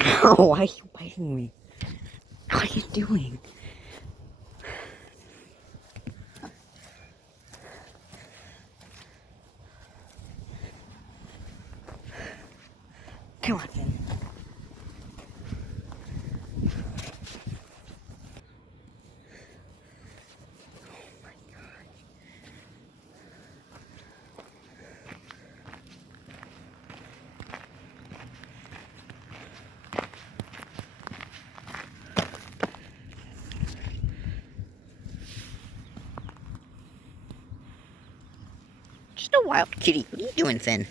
Ow, why are you biting me? What are you doing? Come on, Finn. Just a wild kitty. What are you doing, Finn?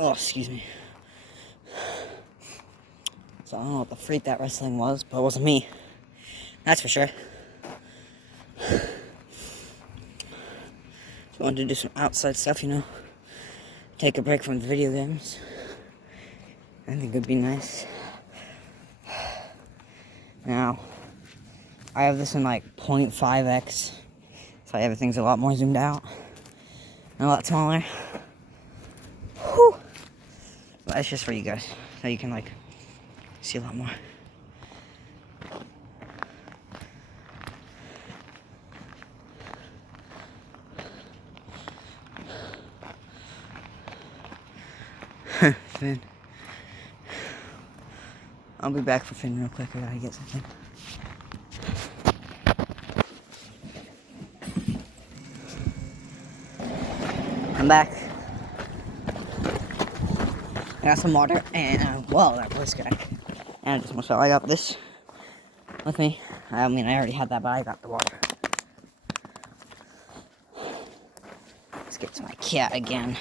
Oh, excuse me. So I don't know what the freak that wrestling was, but it wasn't me. That's for sure. If you want to do some outside stuff, take a break from the video games, I think it'd be nice. Now, I have this in like 0.5x, so everything's a lot more zoomed out and a lot smaller. Whew. But that's just for you guys, so you can like see a lot more. Finn. I'll be back for Finn real quick. I gotta get something. I'm back. I got some water and, well, that voice crack. And I just want to I got this with me. I mean, I already had that, but I got the water. Let's get to my cat again.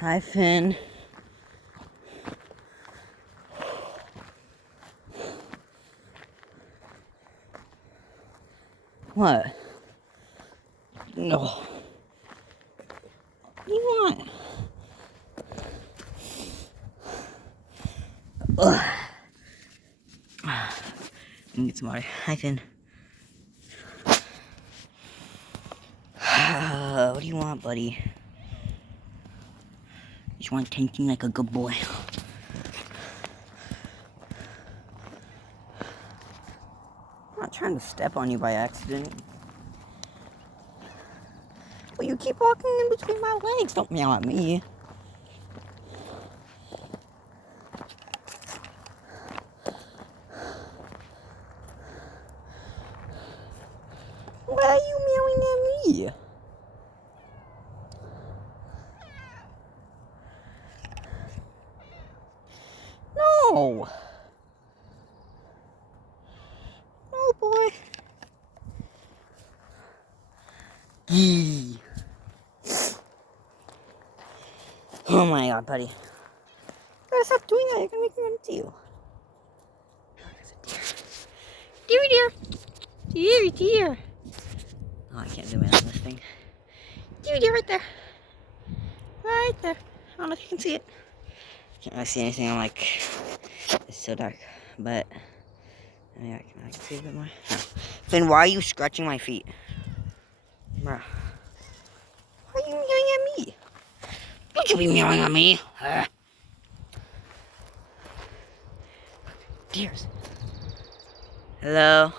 Hi, Finn. What? No. What do you want? Ugh. Let me get some water. Hi, Finn. What do you want, buddy? You want tanking like a good boy. I'm not trying to step on you by accident. Well, you keep walking in between my legs. Don't meow at me. Why are you meowing at me? No. Oh, boy. Gee. Oh my god, buddy. You gotta stop doing that. You're gonna make me run into you. Dear. Oh, I can't zoom in on this thing. Dude, you're right there. Right there. I don't know if you can see it. Can't really see anything. I'm like, it's so dark. But, yeah, I can see a bit more. No. Finn, why are you scratching my feet? Bruh. Why are you meowing at me? Don't you be meowing at me. Dears. Hello.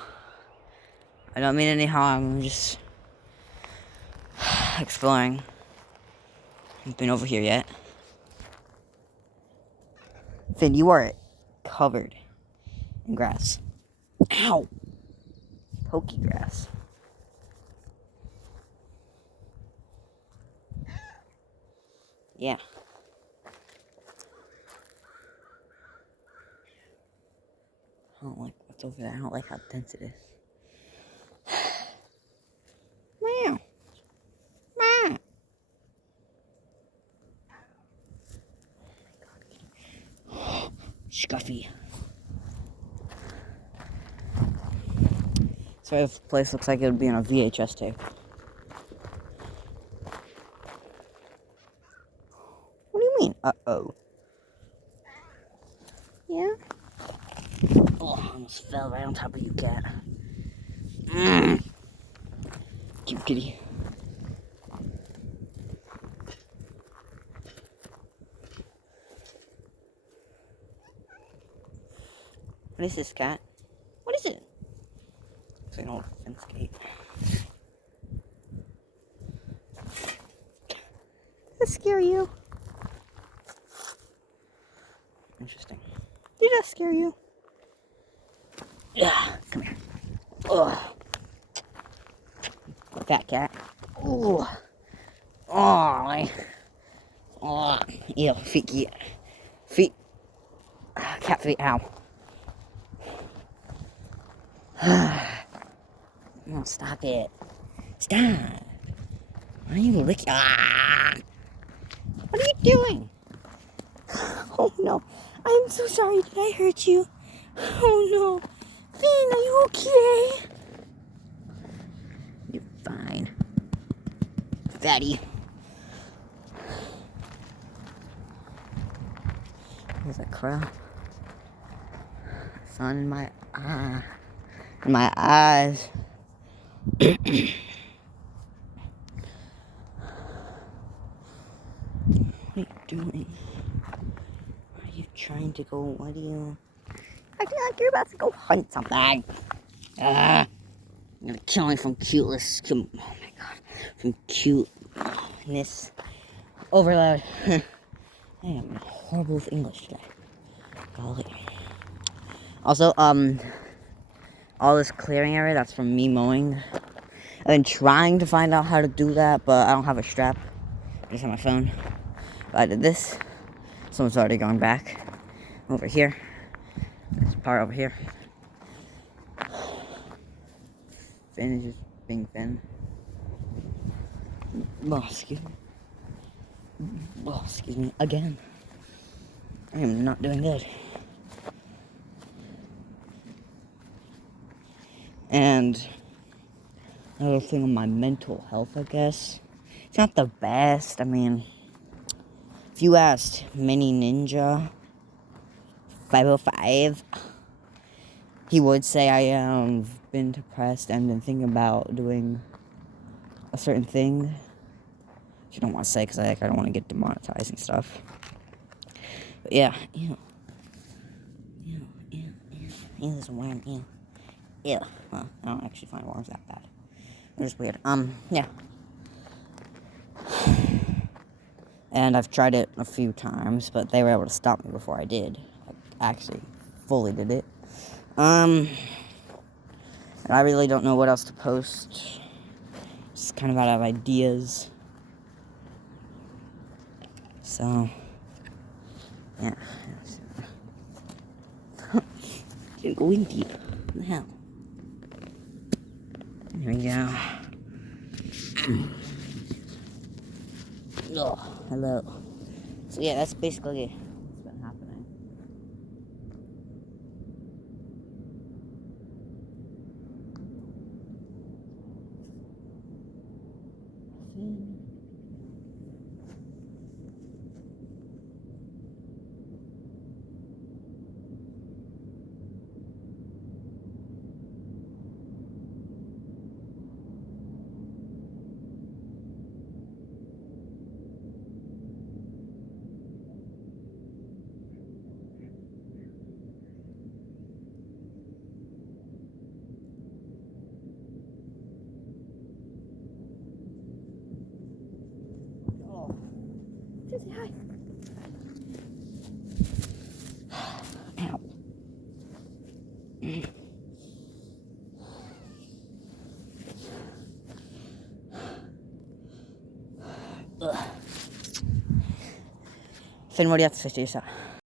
I don't mean any harm. I'm just exploring. Haven't been over here yet. Finn, you are covered in grass. Ow! Pokey grass. Yeah. I don't like what's over there. I don't like how dense it is. Meow. Meow. Scuffy. So this place looks like it would be on a VHS tape. What do you mean? Uh-oh. Yeah? Oh, I almost fell right on top of you, cat. Cute kitty. What is this, cat? What is it? Looks like an old fence gate. Does that scare you? Interesting. Did that scare you? Yeah, come here. Ugh. Fat cat. Ooh. Oh, oh, ew, feet, feet, cat feet, ow. No, stop it. Stop. Why are you licking? Ah! What are you doing? Oh no, I'm so sorry, did I hurt you? Oh no. Finn, are you okay? You're fine. Fatty. There's a crow. Sun in my eye. In my eyes. What are you doing? Are you trying to go? What are you? I feel like you're about to go hunt something. I'm gonna kill me from cuteness. Oh my god. From cuteness overload. I am horrible with English today. Golly. Also, all this clearing area, that's from me mowing. I've been trying to find out how to do that, but I don't have a strap. I just have my phone. But I did this. Someone's already going back. Over here. This part over here. Finn is just being Finn. Oh, excuse me. Oh, excuse me. Again. I am not doing good. And another thing on my mental health, I guess. It's not the best. I mean, if you asked Mini Ninja 505, he would say I have been depressed and been thinking about doing a certain thing. Which I don't want to say because I don't want to get demonetized and stuff. But yeah, ew. Ew, there's a worm, ew. Ew. Well, I don't actually find worms that bad. They're just weird. Yeah. And I've tried it a few times, but they were able to stop me before I did. I actually fully did it. And I really don't know what else to post. Just kind of out of ideas. So, yeah. Didn't go in deep. What the hell? There we go. Oh, hello. So yeah, that's basically what's been happening. Say hi. Ow. Finn, what do you have to say to yourself?